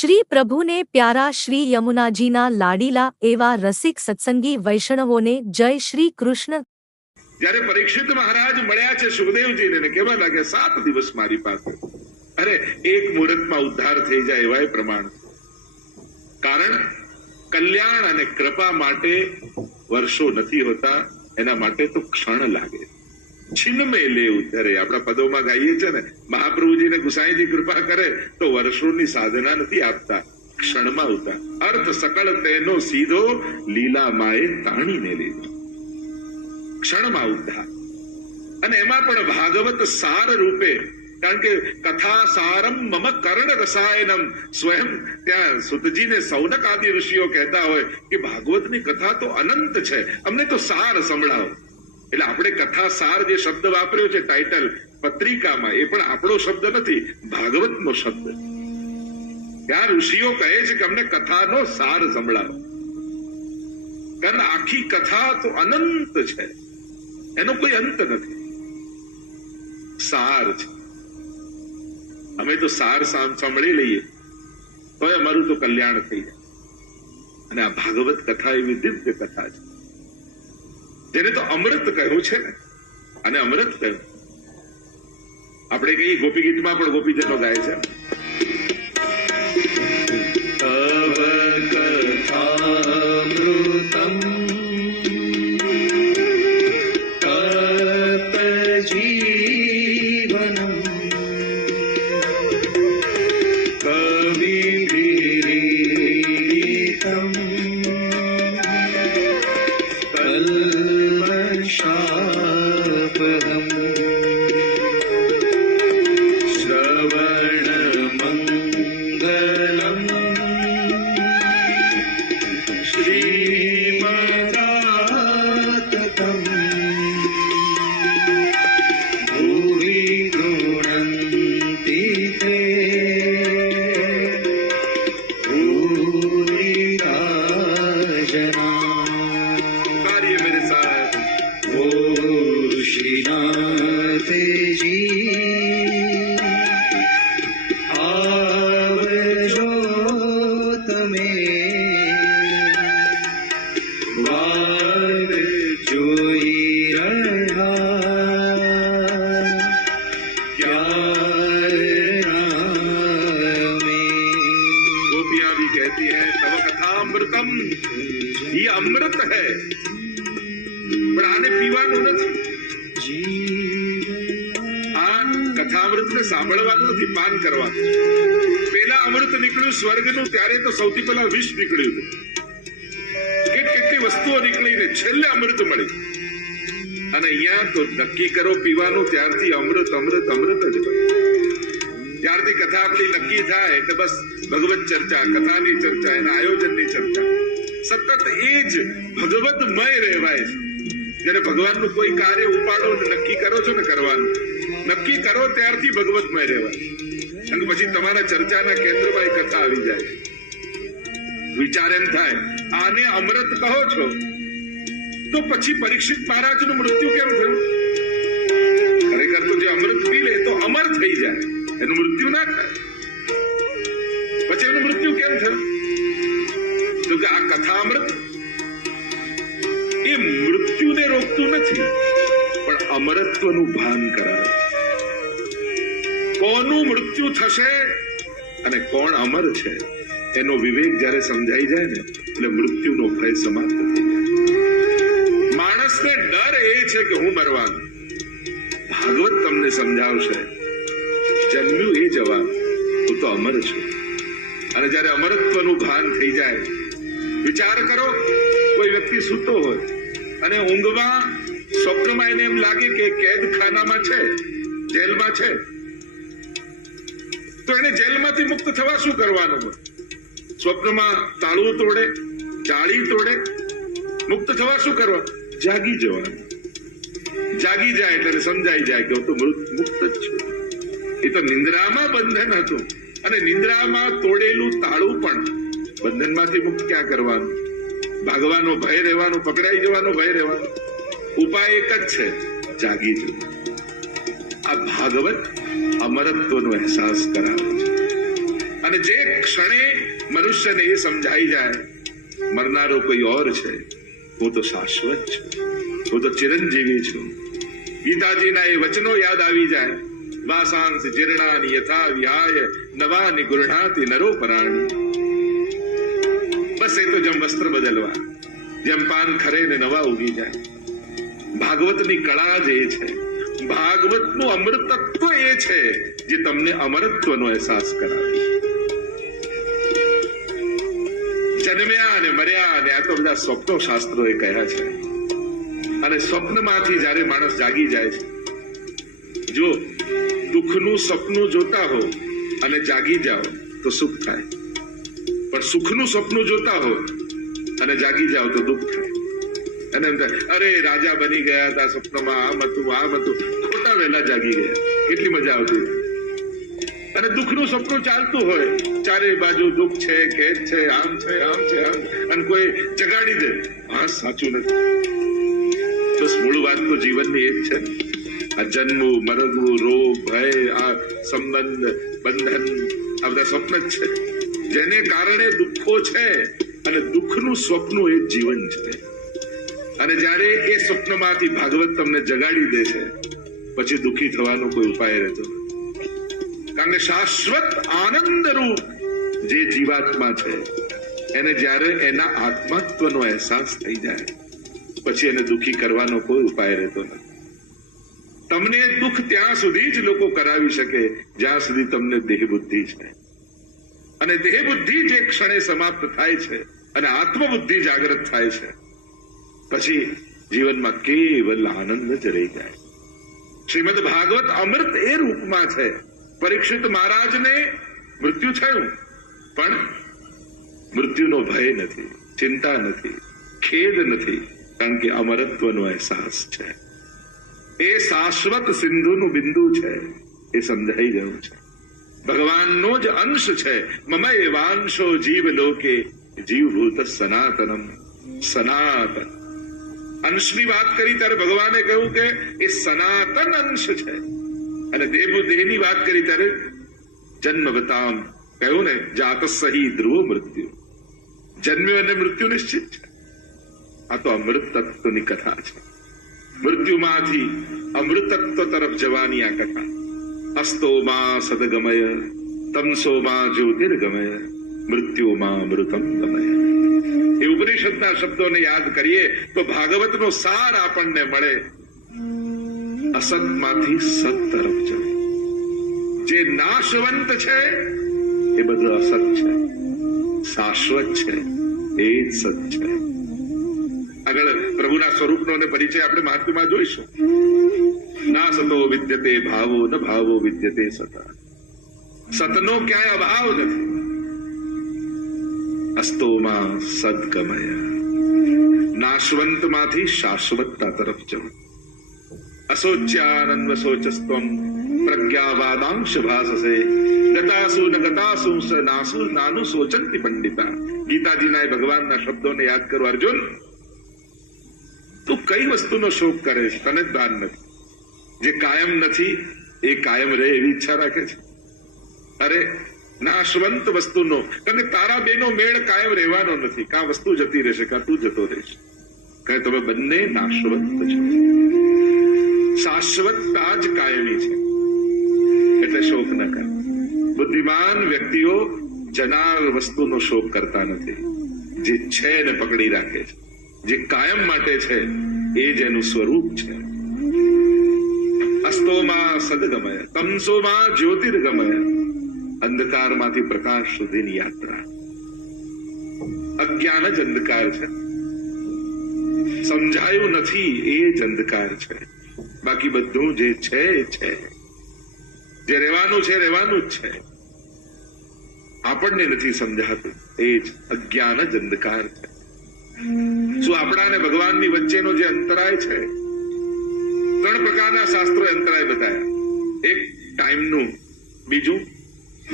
શ્રી પ્રભુને પ્યારા શ્રી યમુનાજીના લાડીલા એવા રસિક સત્સંગી વૈષ્ણવોને જય શ્રી કૃષ્ણ. જ્યારે પરીક્ષિત મહારાજ મળ્યા છે સુખદેવજીને કેવા લાગે સાત દિવસ મારી પાસે. અરે, એક મુહૂર્તમાં ઉદ્ધાર થઈ જાય એવાય પ્રમાણ. કારણ, કલ્યાણ અને કૃપા માટે વર્ષો નથી હોતા, એના માટે તો ક્ષણ લાગે. છિન્નમે લે ઉદ્ધરે આપણા પદોમાં ગાઈએ છે ને, મહાપ્રભુજીને ગુસાઈજી કૃપા કરે તો વર્ષોની સાધના નથી આપતા, ક્ષણમાં ઉતા અર્થ સકળ તેનો સીધો લીલામાએ તાણીને લીધો. ક્ષણમાં ઉદ્ધાર અને એમાં પણ ભાગવત સાર રૂપે, કારણ કે કથા સારમ મમ કર્ણ રસાયનમ, સ્વયં ત્યાં સુતજીને સૌનક આદિ ઋષિઓ કહેતા હોય કે ભાગવતની કથા તો અનંત છે. અમને તો સાર સંભળાવો. એટલે આપણે કથા સાર જે શબ્દ વાપર્યો છે ટાઇટલ પત્રિકામાં, એ પણ આપણો શબ્દ નથી, ભાગવતનો શબ્દ. ત્યાં ઋષિઓ કહે છે કે અમને કથાનો સાર સંભળાવો. કારણ આખી કથા તો અનંત છે. એનો કોઈ અંત નથી. સાર છે. અમે તો સાર સાંભળી લઈએ. તો અમારું તો કલ્યાણ થઈ જાય. અને આ ભાગવત કથા એવી દિવ્ય કથા છે. જેને તો અમૃત કહ્યું છે ને. અને અમૃત કહ્યું. આપણે કહીએ ગોપી ગીતમાં પણ ગોપીજનો ગાય છે? પાન પેલા અમૃત નીકળ્યું, સ્વર્ગનું, ત્યારે તો સૌથી પહેલા વિષ નીકળ્યું કેટલી વસ્તુઓ નીકળીને છેલ્લે અમૃત મળી. અને અહીંયા તો નક્કી કરો, પીવાનું, ત્યારથી અમૃત અમૃત અમૃત જ ત્યારથી કથા આપણી નક્કી થાય, એટલે બસ ભગવત ચર્ચા, કથાની ચર્ચા, એના આયોજનની ચર્ચા. સતત એ જ ભગવતમય રહેવાય છે. જ્યારે ભગવાનનું કોઈ કાર્ય ઉપાડો ને નક્કી કરો છો ને કરવાનું, નક્કી કરો ત્યારથી ભગવતમય રહેવાય અને પછી તમારા ચર્ચાના કેન્દ્રમાં કથા આવી જાય. વિચાર એમ થાય, આને અમૃત કહો છો? તો પછી પરીક્ષિત મહારાજનું મૃત્યુ કેમ થયું? ખરેખર તો જે અમૃત પી લે તો અમર થઈ જાય. એનું મૃત્યુ ના થાય. પછી એનું મૃત્યુ કેમ થયું? તો કે આ કથા અમૃત. એ મૃત્યુને રોકતું નથી, પણ અમરત્વનું ભાન કરાવે. કોનું મૃત્યુ થશે અને કોણ અમર છે, એનો વિવેક જ્યારે સમજાઈ જાય ને, એટલે મૃત્યુનો ભય સમાપ્ત માણસને ડર એ છે કે હું મરવાનું. ભાગવત તમને સમજાવશે, જન્મ્યું એ જવાબ હું તો અમર છું. અને જ્યારે અમરત્વનું ભાન થઈ જાય, વિચાર કરો, કોઈ વ્યક્તિ સૂતો હોય, અને ઊંઘમાં સ્વપ્નમાં એને એમ લાગે કે કેદખાનામાં છે, જેલમાં છે તો એને જેલમાંથી મુક્ત થવા શું કરવાનું? સ્વપ્નમાં તાળું તોડે જાળી તોડે. મુક્ત થવા શું કરવા? જાગી જવાનું. જાગી જાય એટલે સમજાઈ જાય કે હું તો મુક્ત જ છું. એ તો નિંદ્રામાં બંધન હતું. અને નિંદ્રામાં તોડેલું તાળું પણ બંધનમાંથી મુક્ત ક્યાં કરવાનું? ભાગવાનો ભય રહેવાનો, પકડાઈ જવાનો ભય રહેવાનો. ઉપાય એક જ છે, જાગી જવું. આ ભાગવત અમરત્વનો અહેસાસ કરાવે છે. અને જે ક્ષણે મનુષ્યને એ સમજાઈ જાય, મરનારો કોઈ ઓર છે, હું તો શાશ્વત છું, હું તો ચિરંજીવી છું. ગીતાજીના એ વચનો યાદ આવી જાય, વાસાંસ જીર્ણાની યથા વિહાય, નવાની ગુરણાતી નરો પરાણી. બસ એ તો જેમ વસ્ત્ર બદલવા, જેમ પાન ખરે ને નવા ઉગી જાય. ભાગવતની કળા જ એ છે ભાગવતનું અમૃતત્વ એ છે જે તમને અમરત્વનો અહેસાસ કરાવે. જન્મ્યા અને મર્યા અને આ તો બધા સ્વપ્નો શાસ્ત્રોએ કહ્યા છે. અને સ્વપ્નમાંથી જ્યારે માણસ જાગી જાય છે, જો દુઃખનું સપનું જોતા હો અને જાગી જાઓ તો સુખ થાય. પણ સુખનું સપનું જોતા હો અને જાગી જાઓ તો દુઃખ થાય. અને અરે, રાજા બની ગયા હતા સ્વપ્નમાં, આમ હતું આમ હતું. ખોટા વહેલા જાગી ગયા કેટલી મજા આવતી. અને દુઃખનું સપનું ચાલતું હોય. ચારે બાજુ દુઃખ છે ખેત છે, આમ છે આમ છે, આમ અને કોઈ જગાડી દે. હા સાચું નથી. બસ મૂળ વાત તો જીવનની એ જ છે. આ જન્મવું મરવું, રોગ, ભય, આ સંબંધ, બંધન, આ બધા સ્વપ્ન જ છે. જેને કારણે દુઃખો છે અને દુઃખનું સ્વપ્ન એ જીવન છે. અને જ્યારે એ સ્વપ્નમાંથી ભાગવત તમને જગાડી દે છે પછી દુઃખી થવાનો કોઈ ઉપાય રહેતો કારણ કે શાશ્વત આનંદ જે જીવાત્મા છે, એને જ્યારે એના આત્મત્વનો અહેસાસ થઈ જાય, પછી એને દુઃખી કરવાનો કોઈ ઉપાય રહેતો નથી. તમને દુઃખ ત્યાં સુધી જ લોકો કરાવી શકે, જ્યાં સુધી તમને દેહ બુદ્ધિ છે. અને દેહ બુદ્ધિ જે ક્ષણે સમાપ્ત થાય છે અને આત્મબુદ્ધિ જાગૃત થાય છે, પછી જીવનમાં કેવલ આનંદ જ રહી જાય. શ્રીમદ ભાગવત અમૃત એ રૂપમાં છે. પરીક્ષિત મહારાજને મૃત્યુ થયું. પણ મૃત્યુનો ભય નથી, ચિંતા નથી, ખેદ નથી, કારણ કે અમરત્વનો અહેસાસ છે. એ શાશ્વત સિંધુનું બિંદુ છે, એ સમજાઈ ગયું છે. ભગવાનનો જ અંશ છે મમ એવાંશો જીવ લોકે જીવભૂત સનાતનમ, સનાતન. અંશની વાત કરી ત્યારે ભગવાને કહ્યું કે એ સનાતન અંશ છે. અને દેહની વાત કરી ત્યારે જન્મ બતામ કહ્યું ને જાત સહી ધ્રુવ મૃત્યુ. જન્મ્યો અને મૃત્યુ નિશ્ચિત છે. આ તો અમૃત તત્વની કથા છે. મૃત્યુમાંથી અમૃતત્વ તરફ જવાની આ કથા. અસ્તો માં સદગમય, તમસો માં જ્યોતિર્ગમય. મૃત્યુ માં અમૃતમ ગમય એ ઉપનિષદના શબ્દોને યાદ કરીએ તો ભાગવતનો સાર આપણને મળે. અસતમાંથી સત તરફ જવું. જે નાશવંત છે, એ બધું અસત છે. શાશ્વત છે, એ જ સત છે. આગળ પ્રભુના સ્વરૂપનો અને પરિચય આપણે મહાત્મ્યમાં જોઈશું. ના સતો વિદ્યતે ભાવો, ન ભાવો વિદ્યતે સતા. સતનો ક્યાંય અભાવ નથી. અસ્તોમાં સદગમય નાશવંતમાંથી શાશ્વતતા તરફ જવું અશોચ્યાનંદ શોચસ્ત્વમ પ્રજ્ઞાવાદાંશ ભાસસે ગતાસુ ન ગતાસુ નાસુ નાનુ સોચંતિ પંડિતા ગીતાજીના એ ભગવાનના શબ્દોને યાદ કરો અર્જુન તું કઈ વસ્તુનો શોક કરે છે તને જ ભાન નથી જે કાયમ નથી એ કાયમ રહે એવી ઈચ્છા રાખે છે અરે નાશવંત વસ્તુનો, કારણ કે તારા બેનો મેળ કાયમ રહેવાનો નથી. કા વસ્તુ જતી રહેશે, કા તું જતો રહેશે. કારણ તમે બંને નાશવંત છો. શાશ્વતતા જ કાયમી છે. એટલે શોક ન કર. બુદ્ધિમાન વ્યક્તિઓ જનાર વસ્તુનો શોક કરતા નથી. જે છે ને પકડી રાખે છે. જે કાયમ માટે છે, એ જ એનું સ્વરૂપ છે. અસ્તોમાં સદગમય, તમસોમાં જ્યોતિર્ગમય. અંધકારમાંથી પ્રકાશ સુધીની યાત્રા. અજ્ઞાન જ અંધકાર છે. સમજાયું નથી એ જ અંધકાર છે. બાકી બધું જે છે, એ છે. જે રહેવાનું છે, રહેવાનું જ છે. આપણને નથી સમજાતું. એ જ અજ્ઞાન જ અંધકાર છે. શું આપણા અને ભગવાનની વચ્ચેનો જે અંતરાય છે? ત્રણ પ્રકારના શાસ્ત્રો અંતરાય બતાવ્યા એક, ટાઈમનું. બીજું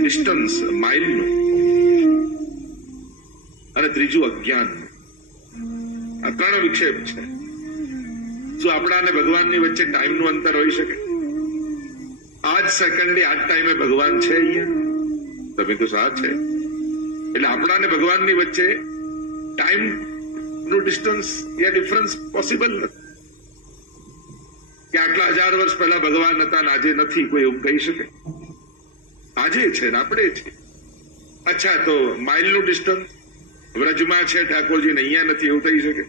ડિસ્ટન્સ માઇલનું. અને ત્રીજું અજ્ઞાનનું. આ ત્રણ વિક્ષેપ છે. શું આપણા અને ભગવાનની વચ્ચે ટાઈમનું અંતર હોઈ શકે? આજ સેકન્ડે આજ ટાઈમે ભગવાન છે અહીંયા? તમે તો સા છે એટલે આપણા અને ભગવાનની વચ્ચે ટાઈમનું ડિસ્ટન્સ યા ડિફરન્સ પોસિબલ નથી. કે આટલા હજાર વર્ષ પહેલા ભગવાન હતા અને આજે નથી કોઈ એવું કહી શકે? આજે છે આપણે છે અચ્છા, તો માઇલનું ડિસ્ટન્સ વ્રજમાં છે, ઠાકોરજીને અહીંયા નથી એવું થઈ શકે?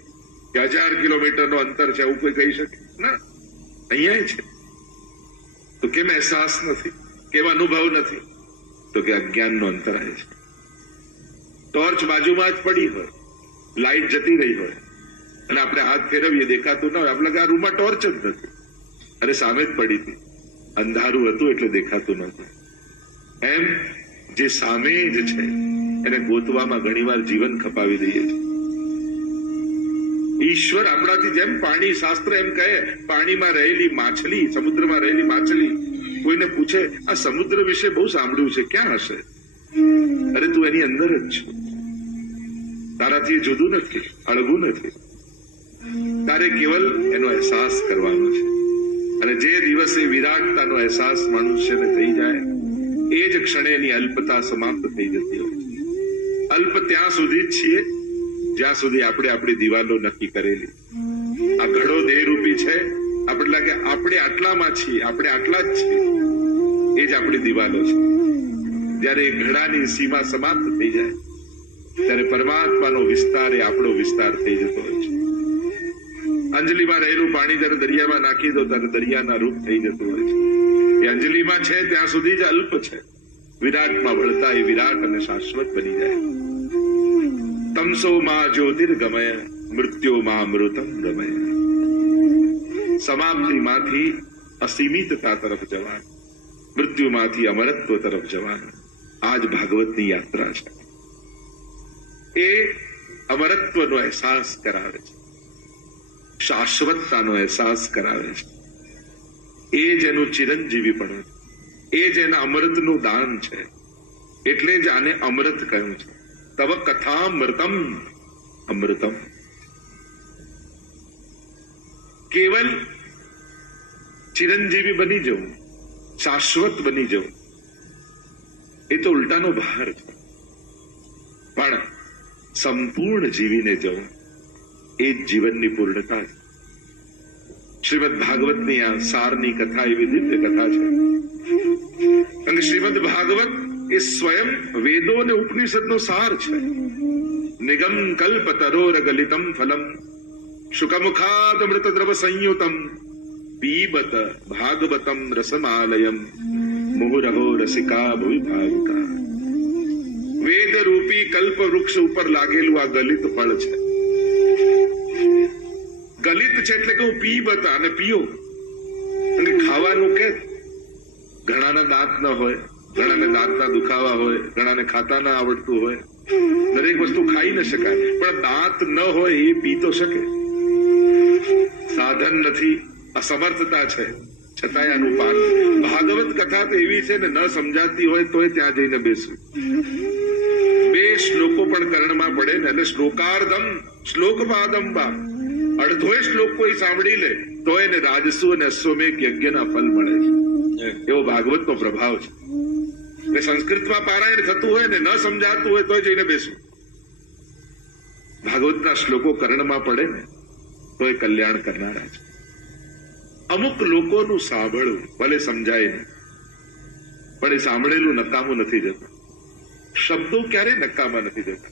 કે હજાર કિલોમીટરનું અંતર છે એવું કોઈ કહી શકે? ના. અહીંયા છે. તો કેમ અહેસાસ નથી? કેમ અનુભવ નથી? તો કે અજ્ઞાન નો અંતરાય છે. ટોર્ચ બાજુમાં જ પડી હોય. લાઈટ જતી રહી હોય. અને આપણે હાથ ફેરવીએ, દેખાતું ન હોય. આપણે આ રૂમમાં ટોર્ચ જ નથી. અરે સામે જ પડી હતી. અંધારું હતું એટલે દેખાતું નતું એમ જે સામે જ છે, એને ગોતવામાં ઘણીવાર જીવન ખપાવી દઈએ ઈશ્વર આપણાથી જેમ પાણી, શાસ્ત્ર એમ કહે, પાણીમાં રહેલી માછલી, સમુદ્રમાં રહેલી માછલી, કોઈને પૂછે, આ સમુદ્ર વિશે બહુ સાંભળ્યું છે, ક્યાં હશે? અરે તું એની અંદર જ છે. તારાથી જુદું નથી અળગું નથી. તારે કેવલ એનો અહેસાસ કરવાનો છે. અને જે દિવસે વિરાટતાનો અહેસાસ મનુષ્યને થઈ જાય એ જ ક્ષણે એની અલ્પતા સમાપ્ત થઈ જતી હોય અલ્પ ત્યાં સુધી જ છીએ, જ્યાં સુધી આપણે આપણી દિવાલો નક્કી કરેલી. આ ઘડો દેહરૂપી છે, આપણે લાગે આપણે આટલામાં છીએ, આપણે આટલા જ છીએ. એ જ આપણી દિવાલો છે. જ્યારે ઘડાની સીમા સમાપ્ત થઈ જાય, ત્યારે પરમાત્માનો વિસ્તાર એ આપણો વિસ્તાર થઈ જતો હોય છે. અંજલિમાં રહેલું પાણી જ્યારે દરિયામાં નાખી દો, ત્યારે દરિયાના રૂપ થઈ જતું હોય છે. અંજલિમાં છે, ત્યાં સુધી જ અલ્પ છે. વિરાટમાં ભળતા એ વિરાટ અને શાશ્વત બની જાય. તમસો માં જ્યોતિર્ગમય મૃત્યો માં અમૃતમ ગમય. સમાપ્તિમાંથી અસીમિતતા તરફ જવાનું, મૃત્યુમાંથી અમરત્વ તરફ જવાનું આ જ ભાગવતની યાત્રા છે. એ અમરત્વનો અહેસાસ કરાવે છે. શાશ્વતતાનો અહેસાસ કરાવે છે. એ જ એનું ચિરંજીવી પણ એ જ એના અમૃતનું દાન છે. એટલે જ આને અમૃત કહ્યું છે. તવ કથામૃતમ અમૃતમ. કેવલ ચિરંજીવી બની જવું, શાશ્વત બની જવું, એ તો ઉલટાનો ભાર છે. પણ સંપૂર્ણ જીવીને જવું, એ જ જીવનની પૂર્ણતા છે. શ્રીમદ ભાગવતની આ સારની કથા એવી દિવ્ય કથા છે. અને શ્રીમદ ભાગવત એ સ્વયં વેદો અને ઉપનિષદનો સાર છે. નિગમ કલ્પ તરોર ગલિતમ ફલમ શુકમુખાદ અમૃત દ્રવ સંયુતમ, પીબત ભાગવતમ રસમાલયમ, મુહુરહો રસિકા ભુવિ ભાવિકા વેદ રૂપી કલ્પ વૃક્ષ ઉપર લાગેલું આ ગલિત ફળ છે. ગલિત છે એટલે કે હું પીબત અને પીઓ અને ખાવાનું કે ઘણાના દાંત ન હોય, ઘણાને દાંતના દુખાવા હોય, ઘણાને ખાતા ના આવડતું હોય. દરેક વસ્તુ ખાઈ ન શકાય. પણ દાંત ન હોય એ પી તો શકે. સાધન નથી, અસમર્થતા છે. છતાંય આનું પાન ભાગવત કથા તો એવી છે ને ન સમજાતી હોય તોય ત્યાં જઈને બેસવું. બે શ્લોકો પણ કર્ણમાં પડે ને અને શ્લોકાર્ધમ શ્લોક પાદંબા અડધોય શ્લોક કોઈ સાંભળી લે તો એને રાજસુ અને અશ્વમેઘ યજ્ઞના ફલ મળે છે. એવો ભાગવતનો પ્રભાવ છે. એટલે સંસ્કૃતમાં પારાયણ થતું હોય ને ન સમજાતું હોય તો જઈને બેસવું ભાગવતના શ્લોકો કર્ણમાં પડે ને તો એ કલ્યાણ કરનારા છે. અમુક લોકોનું સાંભળવું ભલે સમજાય નહીં પણ એ સાંભળેલું નકામું નથી જતું. શબ્દો ક્યારેય નકામા નથી જતા.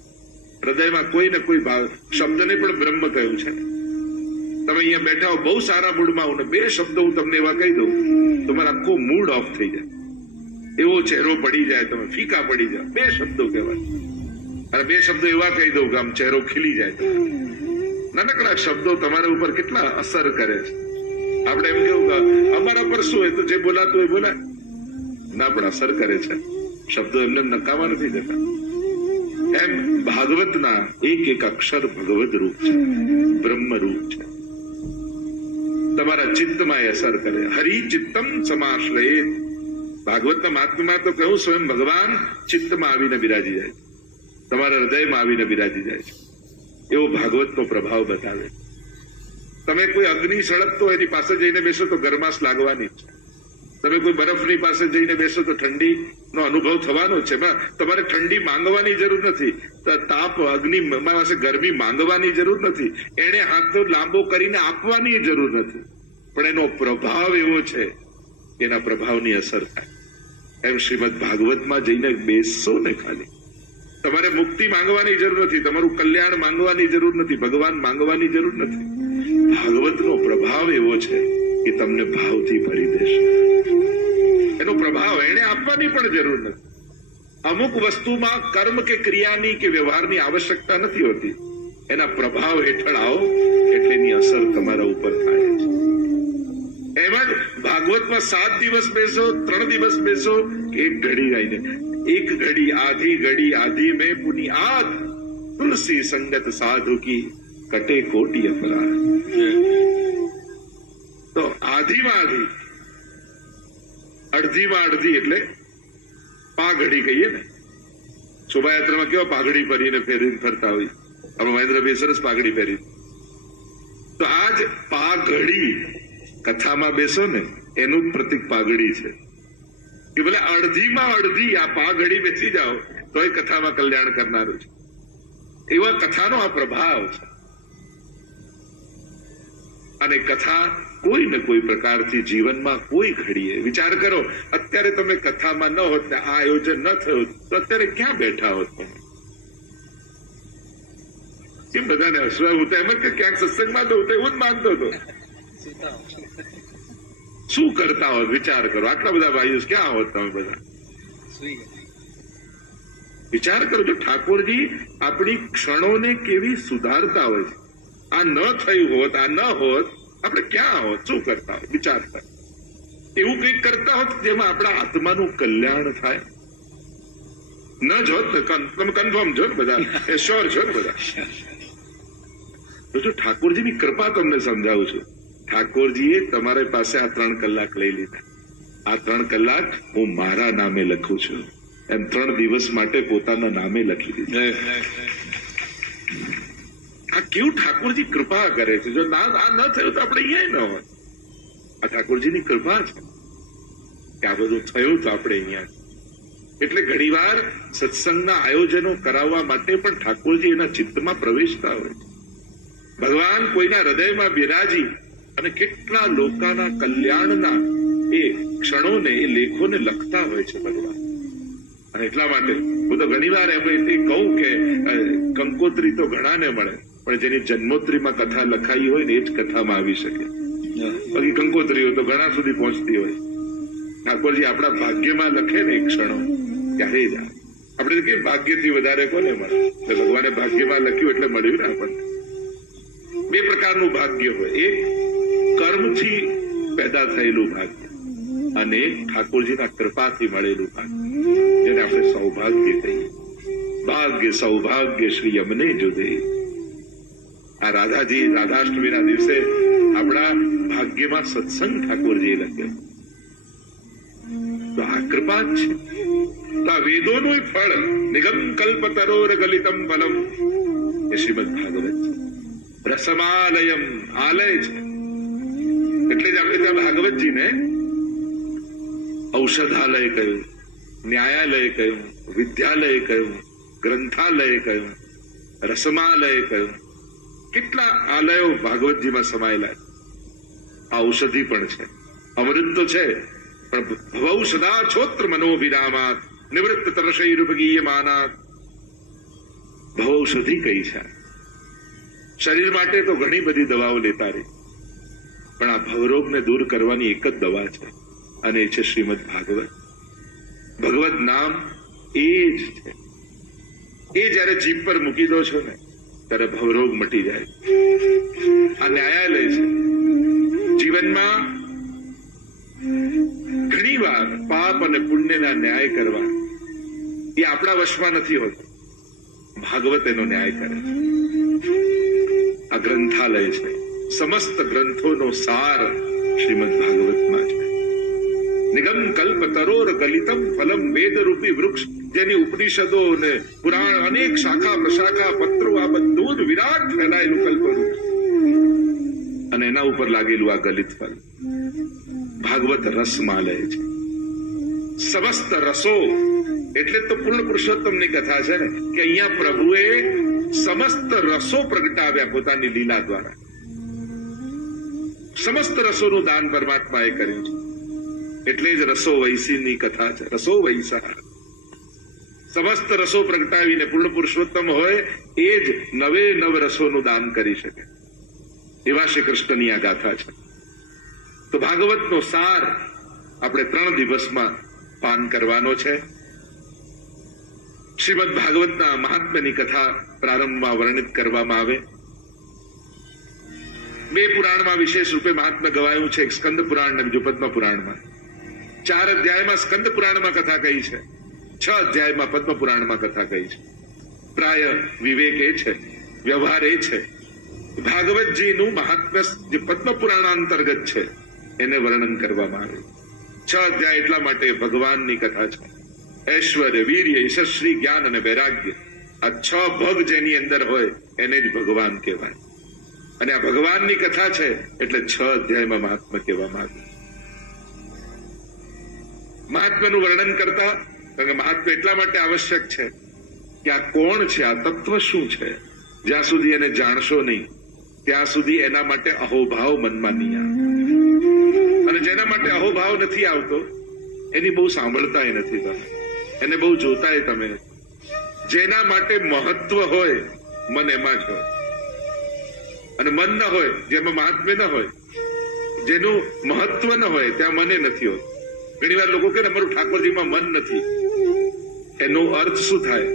હૃદયમાં કોઈ ને કોઈ ભાવ શબ્દને પણ બ્રહ્મ કહ્યું છે. તમે અહીંયા બેઠા હો, બહુ સારા મૂડમાં હો બે શબ્દો હું તમને એવા કહી દઉં, તમારો આખો મૂડ ઓફ થઈ જાય. એવો ચહેરો પડી જાય, તમે ફીકા પડી જાય બે શબ્દો કહેવાય. અને બે શબ્દો એવા કહી દઉં કે આમ ચહેરો ખીલી જાય. નાનકડા શબ્દો તમારા ઉપર કેટલા અસર કરે છે. આપણે એમ કેવું કે અમારા પર શું હોય તો જે બોલાતું હોય બોલાય. ના, પણ અસર કરે છે. શબ્દો એમને નકામા નથી જતા એમ ભાગવતના એક એક અક્ષર ભગવદ રૂપ છે બ્રહ્મ રૂપ છે. તમારા ચિત્તમાં એ અસર કરે. હરિ ચિત્તમ સમાશ્રય. ભાગવતના મહાત્મ્યમાં તો કહ્યું, સ્વયં ભગવાન ચિત્તમાં આવીને બિરાજી જાય તમારા હૃદયમાં આવીને બિરાજી જાય છે. એવો ભાગવતનો પ્રભાવ બતાવે તમે કોઈ અગ્નિ સળગતો એની પાસે જઈને બેસો તો ગરમાશ લાગવાની છે. તમે કોઈ બરફની પાસે જઈને બેસો તો ઠંડી નો અનુભવ થવાનો છે. તમારે ઠંડી માંગવાની જરૂર નથી. તાપ, અગ્નિ પાસે ગરમી માંગવાની જરૂર નથી. એને હાથનો લાંબો કરીને આપવાની જરૂર નથી. પણ એનો પ્રભાવ એવો છે. એના પ્રભાવની અસર થાય. એમ શ્રીમદ ભાગવતમાં જઈને બેસશો ને ખાલી. તમારે મુક્તિ માંગવાની જરૂર નથી. તમારું કલ્યાણ માંગવાની જરૂર નથી. ભગવાન માંગવાની જરૂર નથી. ભાગવતનો પ્રભાવ એવો છે. કે તમને ભાવથી ભરી દેશે. એનો પ્રભાવ એને આપવાની પણ જરૂર નથી. અમુક વસ્તુમાં કર્મ કે ક્રિયાની કે વ્યવહારની આવશ્યકતા નથી હોતી. એના પ્રભાવ હેઠળ આવો, એટલે એની અસર તમારા ઉપર થાય છે એમ જ ભાગવતમાં સાત દિવસ બેસો, ત્રણ દિવસ બેસો, એક ઘડી રહીને એક ઘડી, આધી ઘડી, આધી મેં પુની આદ. તુલસી સંગત સાધુ કી કટે કોટી અપરાધ. તો આધીમાં આધી અડધીમાં અડધી એટલે પાઘડી કહીએ ને. શોભાયાત્રામાં કેવા પાઘડી પહેરીને ફેરીને ફરતા હોય? આપણે મહેન્દ્રભાઈ સરસ પાઘડી પહેરી. તો આજ પાઘડી કથામાં બેસો ને, એનું પ્રતિક પાઘડી છે. કે ભલે અડધીમાં અડધી આ પાઘડી બેસી જાઓ તો એ કથામાં કલ્યાણ કરનારું છે. એવા કથાનો આ પ્રભાવ છે. અને કથા કોઈ ને કોઈ પ્રકારથી જીવનમાં કોઈ ઘડીએ. વિચાર કરો, અત્યારે તમે કથામાં ન હોત ને આ આયોજન ન થયું, તો અત્યારે ક્યાં બેઠા હોત તમે? કેમ બધાને હસવા? હું તો એમ જ કે ક્યાંક સત્સંગમાં તો હું તો એવું જ માનતો હતો. શું કરતા હોત? વિચાર કરો. આટલા બધા ભાઈઓ ક્યાં હોત તમે બધા? વિચાર કરો જો ઠાકોરજી આપણી ક્ષણોને કેવી સુધારતા હોય છે. આ ન થયું હોત, આ ન હોત, આપણે ક્યાં હોત? શું કરતા હોત? વિચારતા એવું કંઈક કરતા હોત જેમાં આપણા આત્માનું કલ્યાણ થાય. ન જ ને તમે કન્ફર્મ છો બધા. એ શ્યોર છો બધા. જો ઠાકોરજીની કૃપા તમને સમજાવું છું. ઠાકોરજીએ તમારી પાસે આ ત્રણ કલાક લઈ લીધા. આ ત્રણ કલાક હું મારા નામે લખું છું. એમ ત્રણ દિવસ માટે પોતાના નામે લખી દીધું. આ કેવું ઠાકોરજી કૃપા કરે છે? જો ના આ ન થયું તો આપણે અહીંયા ન હોય. આ ઠાકોરજીની કૃપા છે. કે આ બધું થયું તો આપણે અહીંયા. એટલે ઘણીવાર સત્સંગના આયોજનો કરાવવા માટે પણ ઠાકોરજી એના ચિત્તમાં પ્રવેશતા હોય ભગવાન કોઈના હૃદયમાં બિરાજી અને કેટલા લોકોના કલ્યાણના એ ક્ષણોને, એ લેખોને લખતા હોય છે ભગવાન. અને એટલા માટે હું તો ઘણીવાર એમ કહું કે કંકોત્રી તો ઘણાને મળે. પણ જેની જન્મોત્રીમાં કથા લખાઈ હોય ને એ જ કથામાં આવી શકે. બાકી કંકોત્રીઓ તો ઘણા સુધી પહોંચતી હોય. ઠાકોરજી આપણા ભાગ્યમાં લખે ને ક્ષણો. ત્યારે જ આપણે કે ભાગ્યથી વધારે કોને મળે? ભગવાને ભાગ્યમાં લખ્યું એટલે મળ્યું ને આપણને. બે પ્રકારનું ભાગ્ય હોય. એક કર્મથી પેદા થયેલું ભાગ્ય અને એક ઠાકોરજીના કૃપાથી મળેલું ભાગ્ય. જેને આપણે સૌભાગ્ય કહીએ. ભાગ્ય સૌભાગ્ય શ્રી અમને જો દે આ રાધાજી રાધાષ્ટમીના દિવસે આપણા ભાગ્યમાં સત્સંગ ઠાકોરજીએ લખ્યો. તો આ કૃપા જ છે. તો આ વેદોનું ફળ નિગમ કલ્પ તરોર ગલિતમ ફલમ. એ શ્રીમદ ભાગવત છે. રસમાલયમ આલય છે. એટલે જ આપણે ત્યાં ભાગવતજીને ઔષધાલય કહ્યું, ન્યાયાલય કહ્યું, વિદ્યાલય કહ્યું, ગ્રંથાલય કહ્યું, રસમાલય કહ્યું. કેટલા આલયો ભાગવતજીમાં સમાયેલા આ ઔષધિ પણ છે. અમૃત તો છે, પણ ભવ સદા છોત્ર મનોવિરામાત નિવૃત્ત તરશૈરુપગીયમાનાત ભવૌષધિ કઈ છે? શરીર માટે તો ઘણી બધી દવાઓ લેતા રહી. પણ આ ભવરોગને દૂર કરવાની એક જ દવા છે, અને એ છે શ્રીમદ ભાગવત. ભગવત નામ એ જ છે. એ જયારે જીભ પર મૂકી દો છો ને ત્યારે ભવરોગ મટી જાય. આ ન્યાયાલય છે. જીવનમાં ઘણીવાર પાપ અને પુણ્યના ન્યાય કરવા એ આપણા વશમાં નથી હોતો. ભાગવત એનો ન્યાય કરે આ ગ્રંથાલય છે. સમસ્ત ગ્રંથોનો સાર શ્રીમદ ભાગવતમાં છે. નિગમ કલ્પ તરોર ગલિતમ ફલમ વેદ રૂપી વૃક્ષ જેની ઉપનિષદો ને પુરાણ અનેક શાખા પ્રશાખા પત્રો આ જ વિરાટ ફેલાયેલું કલ્પવૃક્ષ અને એના ઉપર લાગેલું આ ગલિત ફલ ભાગવત રસમાં લે છે. સમસ્ત રસો, એટલે તો પૂર્ણ પુરુષોત્તમની કથા છે ને, કે અહીંયા પ્રભુએ સમસ્ત રસો પ્રગટાવ્યા પોતાની લીલા દ્વારા. સમસ્ત રસોનું દાન પરમાત્માએ કર્યું છે. એટલે જ રસો વૈસીની કથા છે. રસો વૈસા. સમસ્ત રસો પ્રગટાવીને પૂર્ણ પુરુષોત્તમ હોય, એ જ નવે નવ રસોનું દાન કરી શકે. એવા શ્રી કૃષ્ણની આ ગાથા છે. તો ભાગવતનો સાર આપણે ત્રણ દિવસમાં પાન કરવાનો છે. શ્રીમદ ભાગવતના મહાત્મ્યની કથા પ્રારંભમાં વર્ણિત કરવામાં આવે. બે પુરાણમાં વિશેષ રૂપે મહાત્મ્ય ગવાયું છે, એક સ્કંદ પુરાણ અને બીજું પદ્મ પુરાણમાં ચાર અધ્યાયમાં સ્કંદ પુરાણમાં કથા કહી છે. છ અધ્યાયમાં પદ્મ પુરાણમાં કથા કહી છે. પ્રાય વિવેક એ છે, વ્યવહાર એ છે. ભાગવતજીનું મહાત્મ્ય જે પદ્મ પુરાણ અંતર્ગત છે, એને વર્ણન કરવામાં આવે છ અધ્યાય એટલા માટે ભગવાનની કથા છે. ઐશ્વર્ય, વીર્ય, યશસ્વી જ્ઞાન અને વૈરાગ્ય આ છ ભગ જેની અંદર હોય, એને જ ભગવાન કહેવાય. અને આ ભગવાનની કથા છે, એટલે છ અધ્યાયમાં મહાત્મા કહેવામાં આવ્યું. મહાત્માનું વર્ણન કરતા કારણ એટલા માટે આવશ્યક છે કે આ કોણ છે? આ તત્વ શું છે? જ્યાં સુધી એને જાણશો નહીં, ત્યાં સુધી એના માટે અહોભાવ મનમાં નહીં આવે. અને જેના માટે અહોભાવ નથી આવતો, એની બહુ સાંભળતા નથી તમે. એને બહુ જોતાય તમે. જેના માટે મહત્વ હોય, મન એમાં જ હોય. અને મન ન હોય, જેમાં મહાત્મ્ય ન હોય, જેનું મહત્વ ન હોય, ત્યાં મને નથી હોતું. ઘણી વાર લોકો કે અમારું ઠાકોરજીમાં મન નથી. એનો અર્થ શું થાય?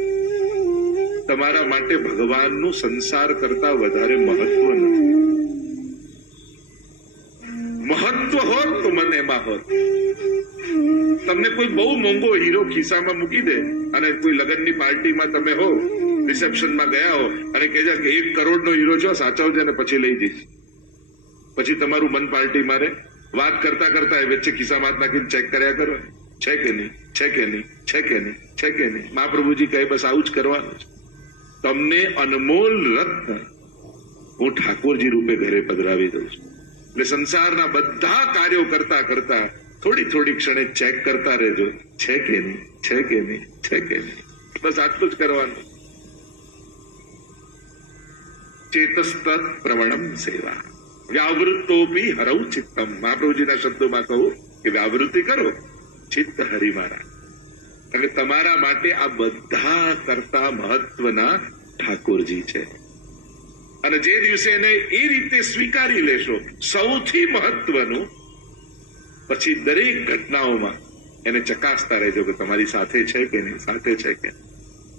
તમારા માટે ભગવાનનું સંસાર કરતા વધારે મહત્વ નથી. મહત્વ હોત તો મન એમાં હોત. તમને કોઈ બહુ મોંઘો હીરો ખિસ્સામાં મૂકી દે અને કોઈ લગ્નની પાર્ટીમાં તમે હો, રિસેપ્શનમાં ગયા હો અને કહે કે એક કરોડનો હીરો છો, સાચવજે અને પછી લઈ જઈશ. પછી તમારું મન પાર્ટી મારે વાત કરતા કરતા વચ્ચે ખિસ્સામાં નાખીને ચેક કર્યા કરો. છે કે નહીં? છે કે નહીં? છે કે નહીં? છે કે નહીં? મહાપ્રભુજી કહે, બસ આવું જ કરવાનું છે. તમને અનમોલ રત્ન હું ઠાકોરજી રૂપે ઘરે પધરાવી દઉં છું. એટલે સંસારના બધા કાર્યો કરતા કરતા થોડી થોડી ક્ષણે ચેક કરતા રહેજો. છે કે નહીં? છે કે નહીં? છે કે નહીં? બસ આટલું જ કરવાનું. ચેતસ્તત પ્રવણમ સેવા. વ્યાવૃત્તોપી હરવ ચિત્તમ. મહાપ્રભુજીના શબ્દોમાં કહું કે વ્યાવૃત્તિ કરો. ચિત્ત હરિ મારા. કારણ કે તમારા માટે આ બધા કરતા મહત્વના ઠાકોરજી છે. અને જે દિવસે એને એ રીતે સ્વીકારી લેશો, સૌથી મહત્વનું, પછી દરેક ઘટનાઓમાં એને ચકાસતા રહેજો કે તમારી સાથે છે કે નહીં, સાથે છે કે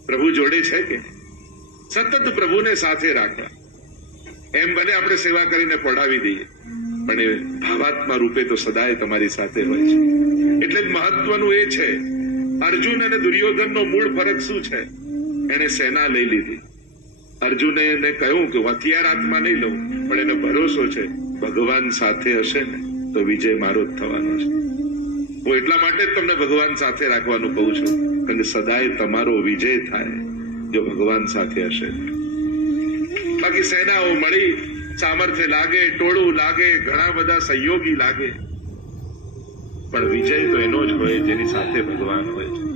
પ્રભુ જોડે છે કે સતત પ્રભુને સાથે રાખવા. એમ ભલે આપણે સેવા કરીને પઢાવી દઈએ. પણ એ ભાવાત્મા રૂપે તો સદાય તમારી સાથે હોય છે. એટલે જ મહત્વનું એ છે, અર્જુન અને દુર્યોધનનો મૂળ ફરક શું છે? એને સેના લઈ લીધી. અર્જુને એને કહ્યું કે હથિયાર હાથમાં નહીં લઉં, પણ એને ભરોસો છે, ભગવાન સાથે હશે ને, તો વિજય મારો જ થવાનો છે. હું એટલા માટે જ તમને ભગવાન સાથે રાખવાનું કહું છું, કારણ કે સદાય તમારો વિજય થાય, જો ભગવાન સાથે હશે. બાકી સેનાઓ મળી સામર્થ્ય લાગે, ટોળું લાગે, ઘણા બધા સહયોગી લાગે. પણ વિજય તો એનો જ હોય, જેની સાથે ભગવાન હોય છે.